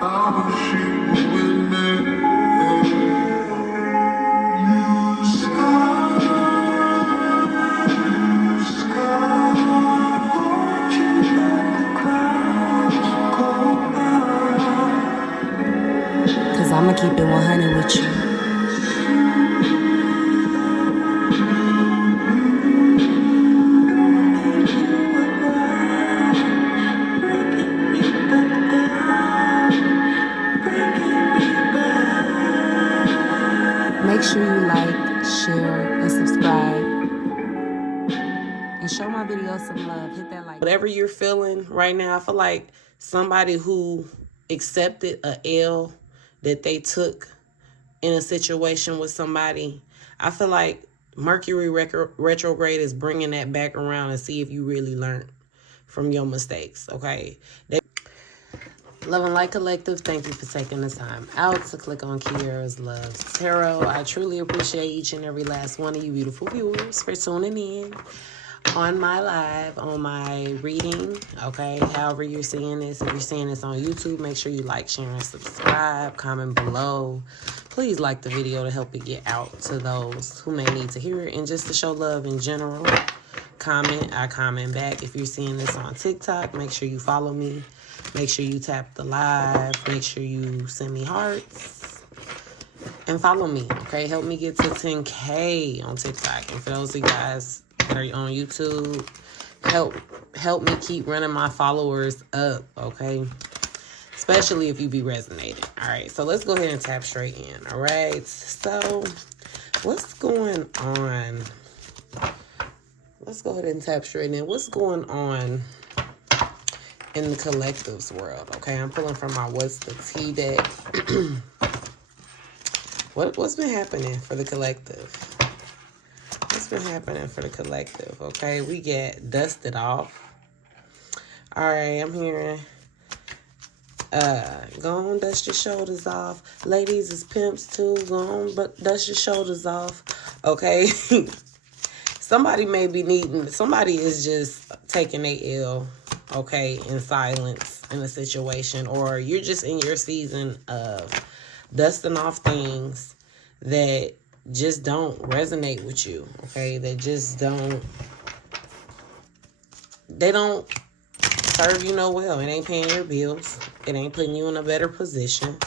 Cause I'ma keep it 100 with you. Make sure you like, share, and subscribe. And show my videos some love. Hit that like. Whatever you're feeling right now, I feel like somebody who accepted a L that they took in a situation with somebody, I feel like Mercury retrograde is bringing that back around and see if you really learned from your mistakes, okay? Love and Light Collective, thank you for taking the time out to click on Kiarra's Love Tarot. I truly appreciate each and every last one of you beautiful viewers for tuning in on my live, on my reading, okay? However you're seeing this. If you're seeing this on YouTube, make sure you like, share, and subscribe. Comment below. Please like the video to help it get out to those who may need to hear it. And just to show love in general, comment. I comment back. If you're seeing this on TikTok, make sure you follow me. Make sure you tap the live. Make sure you send me hearts. And follow me, okay? Help me get to 10K on TikTok. And for those of you guys that are on YouTube, help me keep running my followers up, okay? Especially if you be resonating. All right, so let's go ahead and tap straight in. All right, so what's going on? Let's go ahead and tap straight in. What's going on in the collective's world? Okay, I'm pulling from my What's the Tea deck. What's been happening for the collective? What's been happening for the collective? Okay, we get dusted off. All right, I'm hearing go on, dust your shoulders off. Ladies is pimps too. Go on, but dust your shoulders off. Okay. Somebody may be needing, somebody is just taking a L, okay, in silence in a situation, or you're just in your season of dusting off things that just don't resonate with you, okay, that just don't, they don't serve you no well. It ain't paying your bills. It ain't putting you in a better position,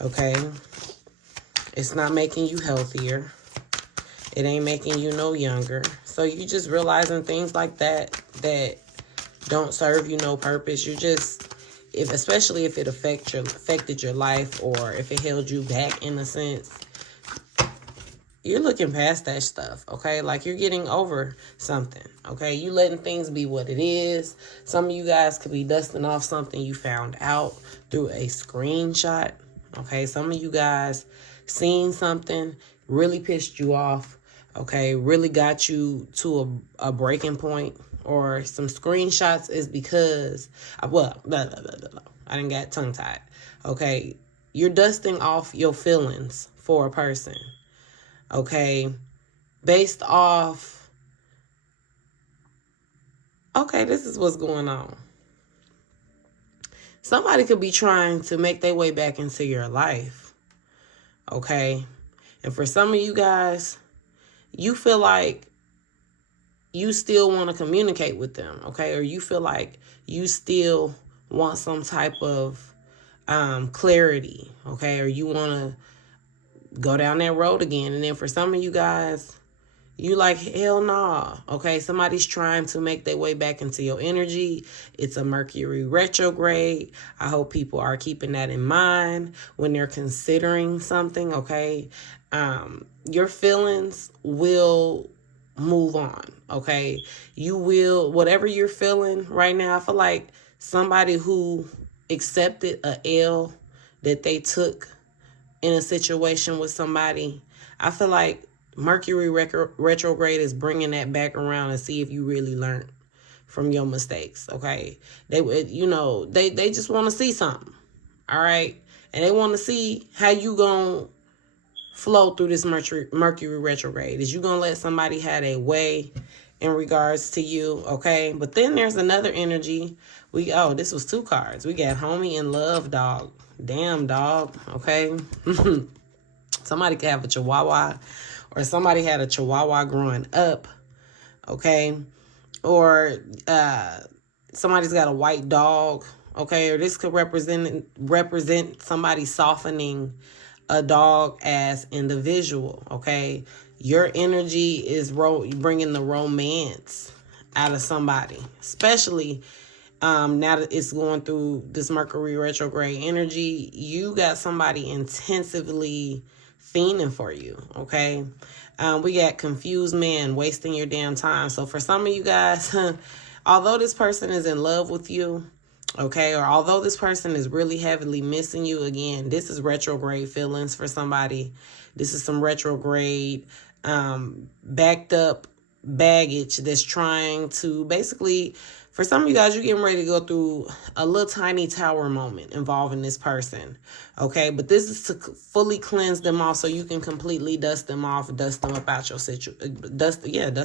okay? It's not making you healthier. It ain't making you no younger. So you just realizing things like that that don't serve you no purpose. You're just, especially if it affected your life, or if it held you back in a sense, you're looking past that stuff, okay? Like, you're getting over something, okay? You letting things be what it is. Some of you guys could be dusting off something you found out through a screenshot, okay? Some of you guys seen something, really pissed you off, okay? Really got you to a breaking point, or some screenshots is because, well, I didn't get tongue-tied, okay? You're dusting off your feelings for a person, okay, based off, okay, this is what's going on. Somebody could be trying to make their way back into your life, okay? And for some of you guys, you feel like you still want to communicate with them, okay? Or you feel like you still want some type of clarity, okay? Or you want to go down that road again. And then for some of you guys, you like, hell nah, okay? Somebody's trying to make their way back into your energy. It's a Mercury retrograde. I hope people are keeping that in mind when they're considering something, okay? Your feelings will move on, okay? You will, whatever you're feeling right now, I feel like somebody who accepted a L that they took in a situation with somebody, I feel like Mercury retrograde is bringing that back around and see if you really learned from your mistakes, okay? They just want to see something, all right? And they want to see how you gonna flow through this Mercury retrograde. Is you gonna let somebody have a way in regards to you, okay? But then there's another energy This was 2 cards. We got homie and love dog. Damn, dog. Okay. Somebody could have a chihuahua, or somebody had a chihuahua growing up. Okay. Or somebody's got a white dog. Okay. Or this could represent somebody softening a dog as individual. Okay. Your energy is bringing the romance out of somebody, especially now that it's going through this Mercury retrograde energy. You got somebody intensively fiending for you. Okay. We got confused man wasting your damn time. So for some of you guys, although this person is in love with you, okay, or although this person is really heavily missing you, again, this is retrograde feelings for somebody. This is some retrograde backed up baggage that's trying to basically, for some of you guys, you're getting ready to go through a little tiny tower moment involving this person. Okay, but this is to fully cleanse them off so you can completely dust them off, dust them about your situation, dust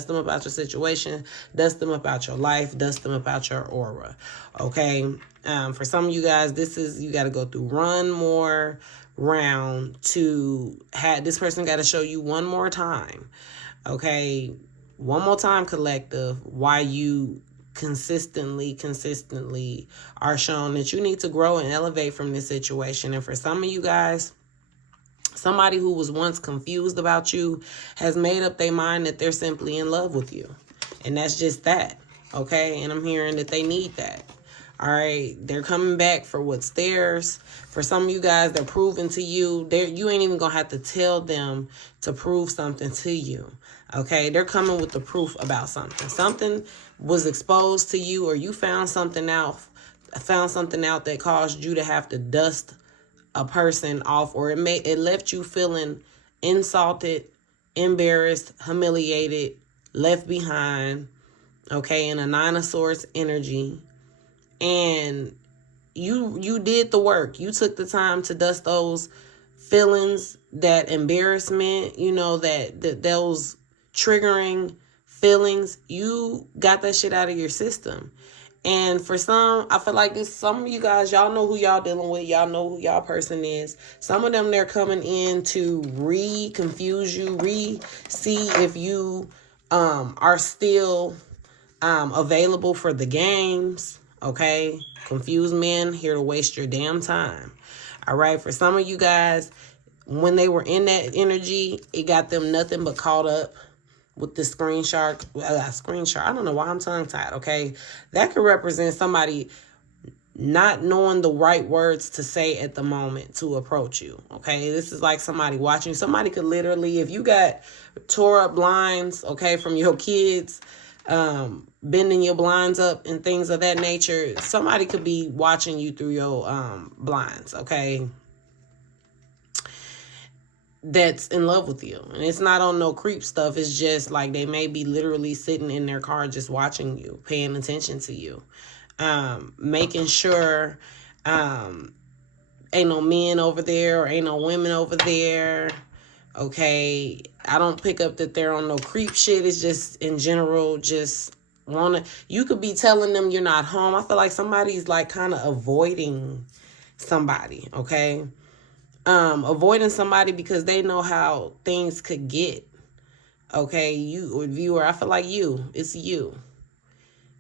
them about your situation, dust them about your life, dust them about your aura. Okay, for some of you guys, you got to go through one more round to have this person got to show you one more time. Okay, one more time, collective, why you consistently are shown that you need to grow and elevate from this situation. And for some of you guys, somebody who was once confused about you has made up their mind that they're simply in love with you. And that's just that. Okay. And I'm hearing that they need that. All right. They're coming back for what's theirs. For some of you guys, they're proving to you. You ain't even going to have to tell them to prove something to you. Okay. They're coming with the proof about something. Something was exposed to you, or you found something out that caused you to have to dust a person off, or it left you feeling insulted, embarrassed, humiliated, left behind. Okay. In a 9 of Swords energy. And you did the work. You took the time to dust those feelings, that embarrassment, that those triggering feelings. You got that shit out of your system. And for some, I feel like some of you guys, y'all know who y'all dealing with. Y'all know who y'all person is. Some of them, they're coming in to confuse you, see if you are still available for the games. Okay, confused men here to waste your damn time. All right, for some of you guys, when they were in that energy, it got them nothing but caught up with the screenshot. I don't know why I'm tongue tied. Okay, that could represent somebody not knowing the right words to say at the moment to approach you. Okay, this is like somebody watching. Somebody could literally, if you got tore up blinds, okay, from your kids, bending your blinds up and things of that nature, somebody could be watching you through your blinds, okay, that's in love with you. And it's not on no creep stuff. It's just like they may be literally sitting in their car just watching you, paying attention to you, making sure ain't no men over there or ain't no women over there. Okay, I don't pick up that they're on no creep shit. It's just in general, just you could be telling them you're not home. I feel like somebody's like kind of avoiding somebody. Okay, avoiding somebody because they know how things could get. Okay, you or viewer, I feel like it's you.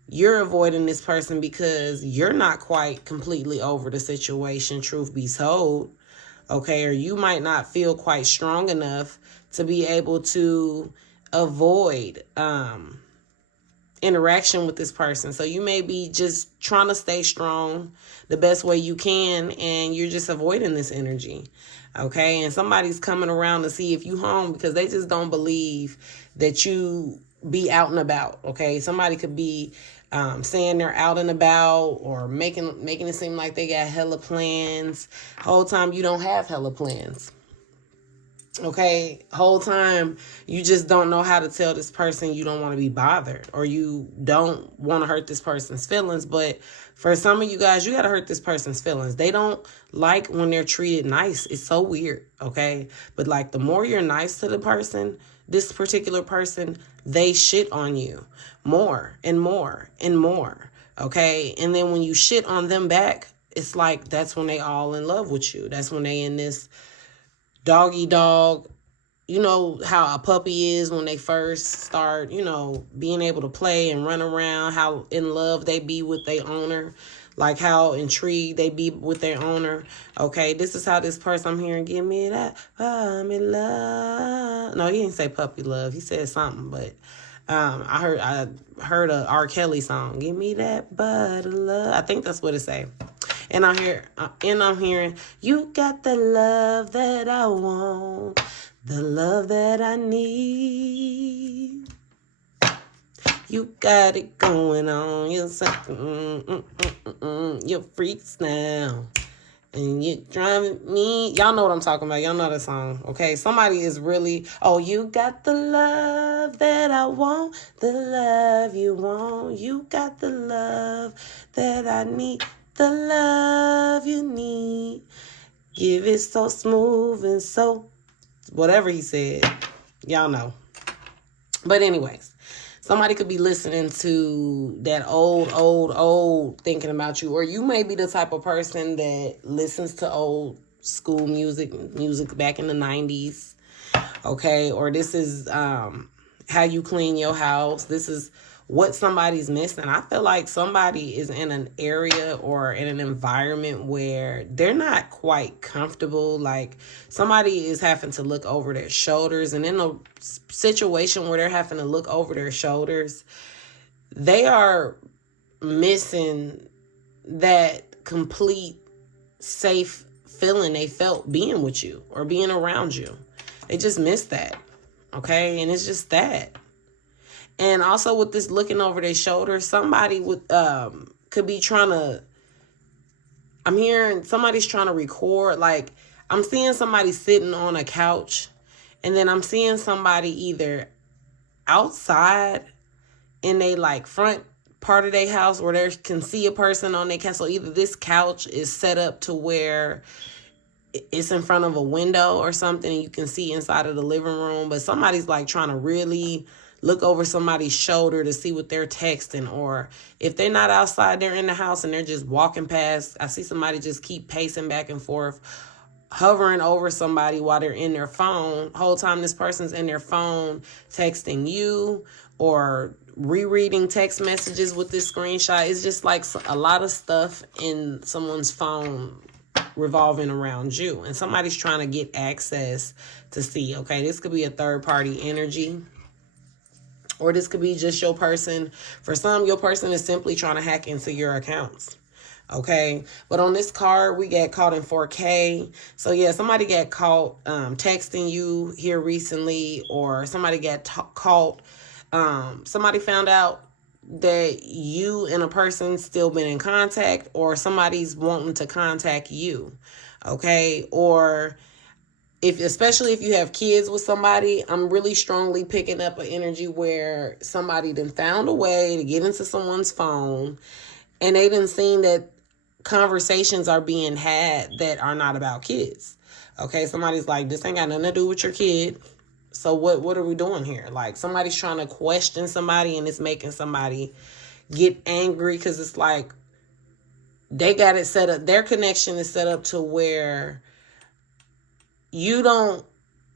You're avoiding this person because you're not quite completely over the situation, truth be told. Okay, or you might not feel quite strong enough to be able to avoid interaction with this person. So you may be just trying to stay strong the best way you can, and you're just avoiding this energy. Okay, and somebody's coming around to see if you home because they just don't believe that you be out and about. Okay, somebody could be saying they're out and about, or making it seem like they got hella plans. Whole time you don't have hella plans. Okay, whole time you just don't know how to tell this person you don't want to be bothered, or you don't want to hurt this person's feelings. But for some of you guys, you got to hurt this person's feelings. They don't like when they're treated nice. It's so weird. Okay, but like the more you're nice to the person, this particular person, they shit on you more and more and more. Okay. And then when you shit on them back, it's like that's when they all in love with you. That's when they in this doggy dog. You know how a puppy is when they first start, being able to play and run around, how in love they be with their owner, like how intrigued they be with their owner. Okay, this is how this person I'm hearing, give me that, I'm in love. No, he didn't say puppy love. He said something, but I heard a R. Kelly song, give me that butt of love. I think that's what it say. And I'm hearing, you got the love that I want, the love that I need. You got it going on. You're you're freaks now. And you're driving me. Y'all know what I'm talking about. Y'all know the song. Okay. Somebody is really, oh, you got the love that I want, the love you want. You got the love that I need, the love you need. Give it so smooth and so whatever he said. Y'all know. But anyways, somebody could be listening to that old thinking about you. Or you may be the type of person that listens to old school music back in the 90s. Okay? Or this is how you clean your house. This is what somebody's missing. I feel like somebody is in an area or in an environment where they're not quite comfortable. Like somebody is having to look over their shoulders, and in a situation where they're having to look over their shoulders, they are missing that complete safe feeling they felt being with you or being around you. They just miss that. Okay? And it's just that. And also with this looking over their shoulder, somebody could be trying to, I'm hearing somebody's trying to record. Like I'm seeing somebody sitting on a couch, and then I'm seeing somebody either outside in they like front part of their house where they can see a person on their couch. So either this couch is set up to where it's in front of a window or something and you can see inside of the living room, but somebody's like trying to really look over somebody's shoulder to see what they're texting. Or if they're not outside, they're in the house and they're just walking past. I see somebody just keep pacing back and forth, hovering over somebody while they're in their phone. Whole time this person's in their phone texting you or rereading text messages with this screenshot. It's just like a lot of stuff in someone's phone revolving around you, and somebody's trying to get access to see. Okay, this could be a third party energy, or this could be just your person. For some, your person is simply trying to hack into your accounts. Okay, but on this card, we got caught in 4K. So yeah, somebody got caught texting you here recently, or somebody got caught. Somebody found out that you and a person still been in contact, or somebody's wanting to contact you. Okay, or especially if you have kids with somebody, I'm really strongly picking up an energy where somebody done found a way to get into someone's phone, and they done seen that conversations are being had that are not about kids. Okay, somebody's like, this ain't got nothing to do with your kid. So what are we doing here? Like somebody's trying to question somebody, and it's making somebody get angry because it's like they got it set up. Their connection is set up to where you don't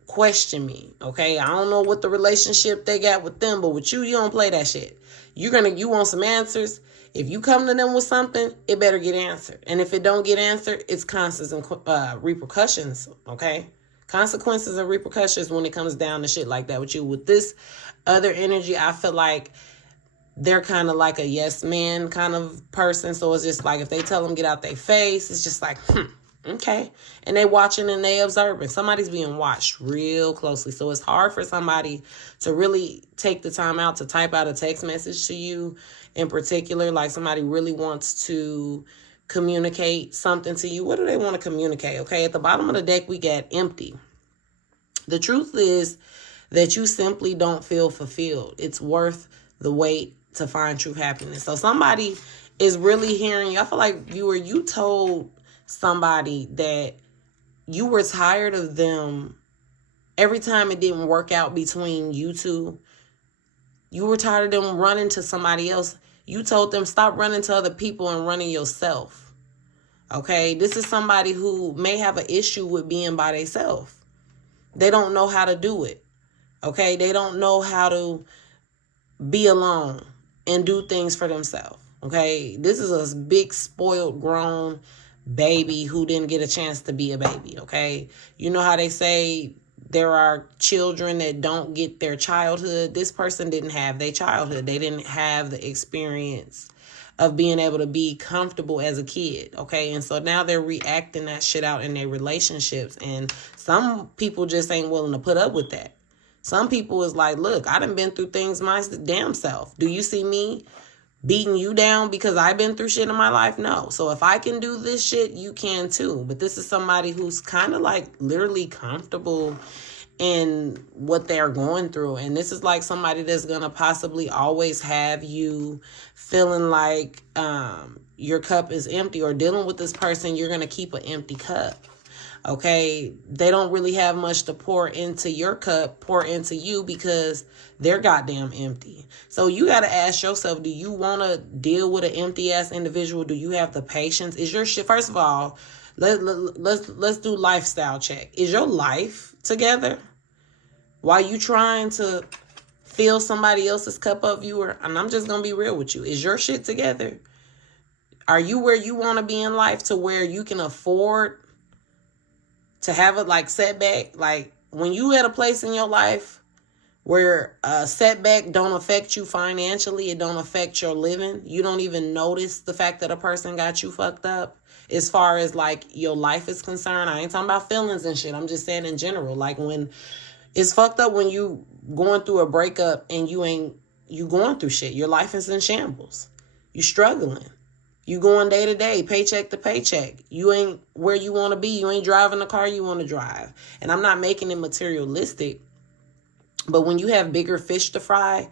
question me. Okay, I don't know what the relationship they got with them, but with you don't play that shit. You want some answers. If you come to them with something, it better get answered. And if it don't get answered, it's consequences and repercussions. Okay. Consequences and repercussions when it comes down to shit like that with you. With this other energy, I feel like they're kind of like a yes man kind of person. So it's just like if they tell them get out their face, it's just like, okay. And they watching and they observing. Somebody's being watched real closely. So it's hard for somebody to really take the time out to type out a text message to you in particular. Like somebody really wants to communicate something to you. What do they want to communicate? Okay, at the bottom of the deck, we got empty. The truth is that you simply don't feel fulfilled. It's worth the wait to find true happiness. So somebody is really hearing you. I feel like you told somebody that you were tired of them every time it didn't work out between you two. You were tired of them running to somebody else You told them stop running to other people and running yourself. Okay? This is somebody who may have an issue with being by themselves. They don't know how to do it. Okay? They don't know how to be alone and do things for themselves. Okay? This is a big, spoiled, grown baby who didn't get a chance to be a baby. Okay? You know how they say there are children that don't get their childhood. This person didn't have their childhood. They didn't have the experience of being able to be comfortable as a kid. Okay? And so now they're reacting that shit out in their relationships. And some people just ain't willing to put up with that. Some people is like, look, I done been through things my damn self. Do you see me beating you down because I've been through shit in my life? No. So if I can do this shit, you can too. But this is somebody who's kind of like literally comfortable in what they're going through. And this is like somebody that's going to possibly always have you feeling like your cup is empty, or dealing with this person, you're going to keep an empty cup. Okay, they don't really have much to pour into your cup, pour into you, because they're goddamn empty. So you got to ask yourself, do you want to deal with an empty ass individual? Do you have the patience? Is your shit, first of all, let's do lifestyle check. Is your life together while you trying to fill somebody else's cup up? And I'm just going to be real with you. Is your shit together? Are you where you want to be in life, to where you can afford to have a like setback? Like when you at a place in your life where a setback don't affect you financially, it don't affect your living, you don't even notice the fact that a person got you fucked up as far as like your life is concerned. I ain't talking about feelings and shit. I'm just saying in general, like when it's fucked up when you going through a breakup and you going through shit. Your life is in shambles. You struggling. You going day to day, paycheck to paycheck. You ain't where you want to be. You ain't driving the car you want to drive. And I'm not making it materialistic, but when you have bigger fish to fry,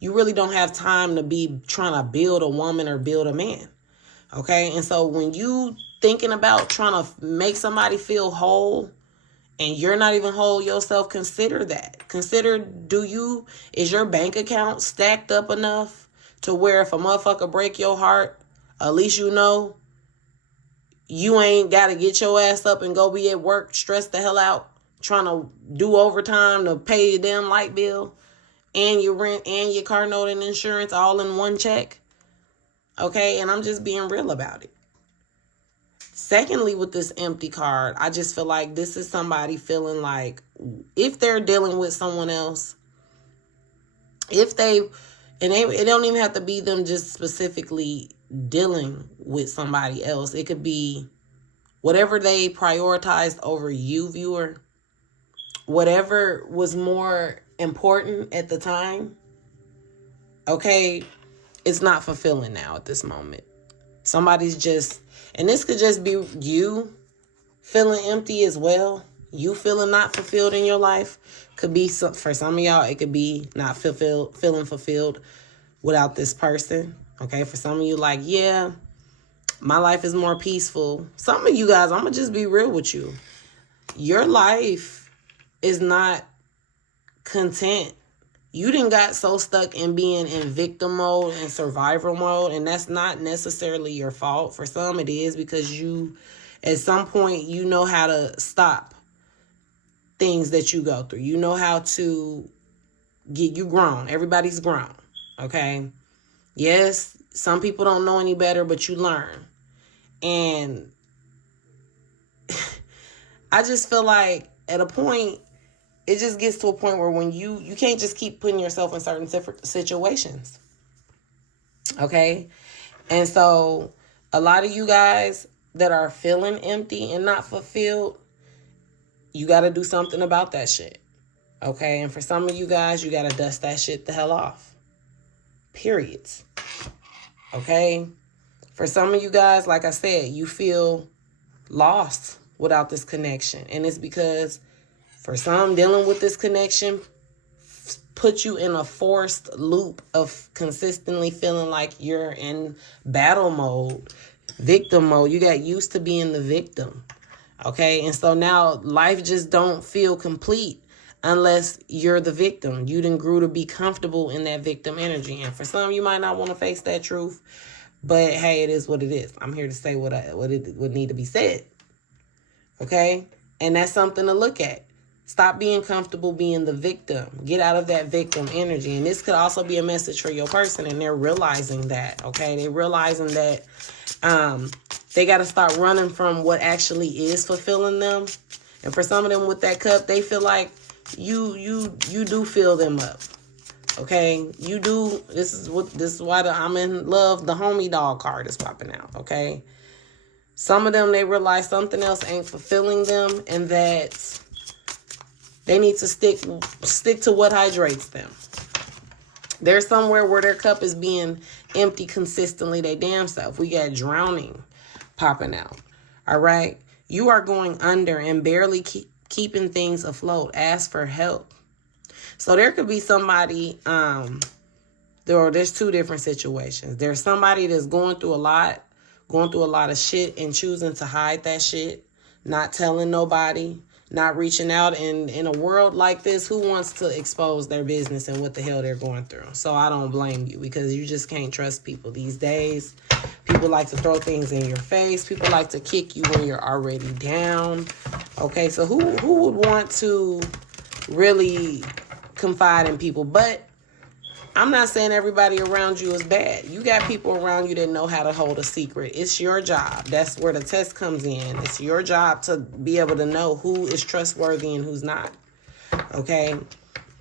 you really don't have time to be trying to build a woman or build a man. Okay? And so when you thinking about trying to make somebody feel whole and you're not even whole yourself, consider that. Consider, is your bank account stacked up enough to where if a motherfucker break your heart, at least you know you ain't got to get your ass up and go be at work stressed the hell out trying to do overtime to pay your damn light bill and your rent and your car note and insurance all in one check. Okay? And I'm just being real about it. Secondly, with this empty card, I just feel like this is somebody feeling like if they're dealing with someone else, it don't even have to be them just specifically dealing with somebody else. It could be whatever they prioritized over you, viewer, whatever was more important at the time. Okay, it's not fulfilling now at this moment. Somebody's just, and this could just be you feeling empty as well. You feeling not fulfilled in your life. Could be for some of y'all, it could be not feeling fulfilled without this person. Okay, for some of you, like, yeah, my life is more peaceful. Some of you guys, I'm going to just be real with you. Your life is not content. You done got so stuck in being in victim mode and survival mode, and that's not necessarily your fault. For some, it is because you, at some point, you know how to stop things that you go through. You know how to get you grown. Everybody's grown, okay? Yes, some people don't know any better, but you learn. And I just feel like at a point, it just gets to a point where when you can't just keep putting yourself in certain situations. Okay? And so a lot of you guys that are feeling empty and not fulfilled, you got to do something about that shit. Okay? And for some of you guys, you got to dust that shit the hell off. Periods. Okay? For some of you guys, like I said, you feel lost without this connection. And it's because for some, dealing with this connection put you in a forced loop of consistently feeling like you're in battle mode, victim mode. You got used to being the victim. Okay? And so now life just don't feel complete unless you're the victim. You didn't grew to be comfortable in that victim energy. And for some, you might not want to face that truth. But hey, it is what it is. I'm here to say what need to be said. Okay? And that's something to look at. Stop being comfortable being the victim. Get out of that victim energy. And this could also be a message for your person, and they're realizing that. Okay? They're realizing that they got to start running from what actually is fulfilling them. And for some of them with that cup, they feel like you do fill them up. Okay, you do. This is why the I'm in love, the homie dog card is popping out. Okay, some of them, they realize something else ain't fulfilling them, and that they need to stick to what hydrates them. They're somewhere where their cup is being empty consistently. They damn self. We got drowning popping out. All right, you are going under and barely keeping things afloat. Ask for help. So there could be somebody, there's two different situations. There's somebody that's going through a lot of shit and choosing to hide that shit, not telling nobody, not reaching out. And in a world like this, who wants to expose their business and what the hell they're going through? So I don't blame you, because you just can't trust people these days. People like to throw things in your face. People like to kick you when you're already down. Okay, so who would want to really confide in people? But I'm not saying everybody around you is bad. You got people around you that know how to hold a secret. It's your job. That's where the test comes in. It's your job to be able to know who is trustworthy and who's not. Okay?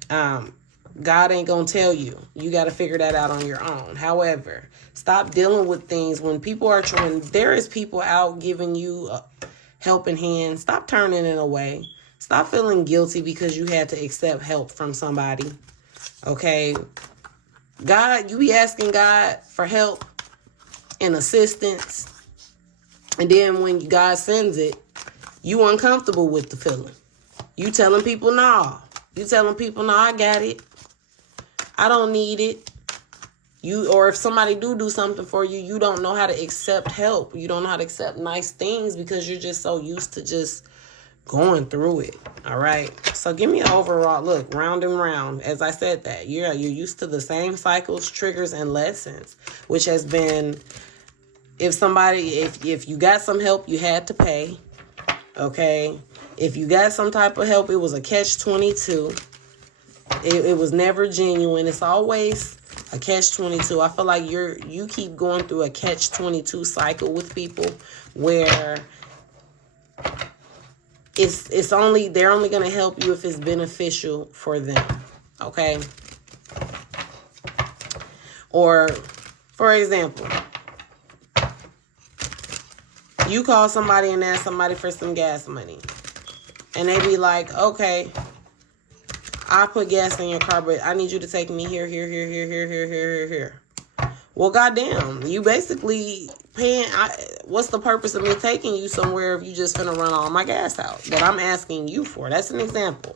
God ain't gonna tell you. You got to figure that out on your own. However, stop dealing with things when there is people out giving you a helping hand. Stop turning it away. Stop feeling guilty because you had to accept help from somebody. Okay? God, you be asking God for help and assistance. And then when God sends it, you uncomfortable with the feeling. You telling people, nah. You telling people, nah, I got it. I don't need it. Or if somebody do something for you, you don't know how to accept help. You don't know how to accept nice things because you're just so used to just going through it. All right. So give me an overall look, round and round. As I said that, you're used to the same cycles, triggers, and lessons, which has been, if you got some help, you had to pay. Okay. If you got some type of help, it was a catch-22. It was never genuine. It's always a catch-22. I feel like you keep going through a catch-22 cycle with people where they're only going to help you if it's beneficial for them. Okay? Or, for example, you call somebody and ask somebody for some gas money. And they be like, okay, I put gas in your car, but I need you to take me here. Well, goddamn, you basically paying. What's the purpose of me taking you somewhere if you just finna run all my gas out that I'm asking you for? That's an example.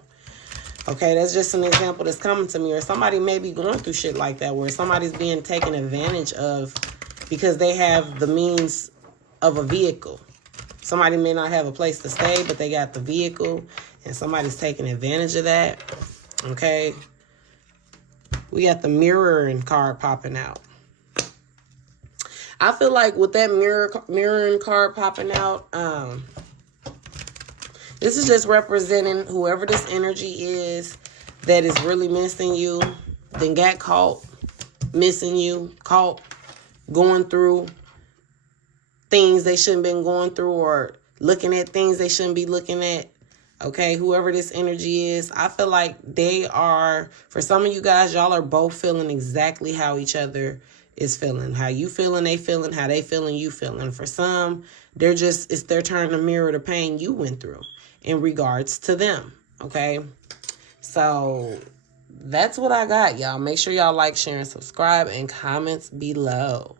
Okay, that's just an example that's coming to me. Or somebody may be going through shit like that where somebody's being taken advantage of because they have the means of a vehicle. Somebody may not have a place to stay, but they got the vehicle, and somebody's taking advantage of that. Okay. We got the mirroring card popping out. I feel like with that mirroring card popping out, this is just representing whoever this energy is that is really missing you, then got caught missing you, caught going through things they shouldn't been going through, or looking at things they shouldn't be looking at. Okay, whoever this energy is, I feel like they are, for some of you guys, y'all are both feeling exactly how each other is feeling. How you feeling, they feeling, how they feeling, you feeling. For some, it's their turn to mirror the pain you went through in regards to them. Okay, so that's what I got, y'all. Make sure y'all like, share, and subscribe, and comments below.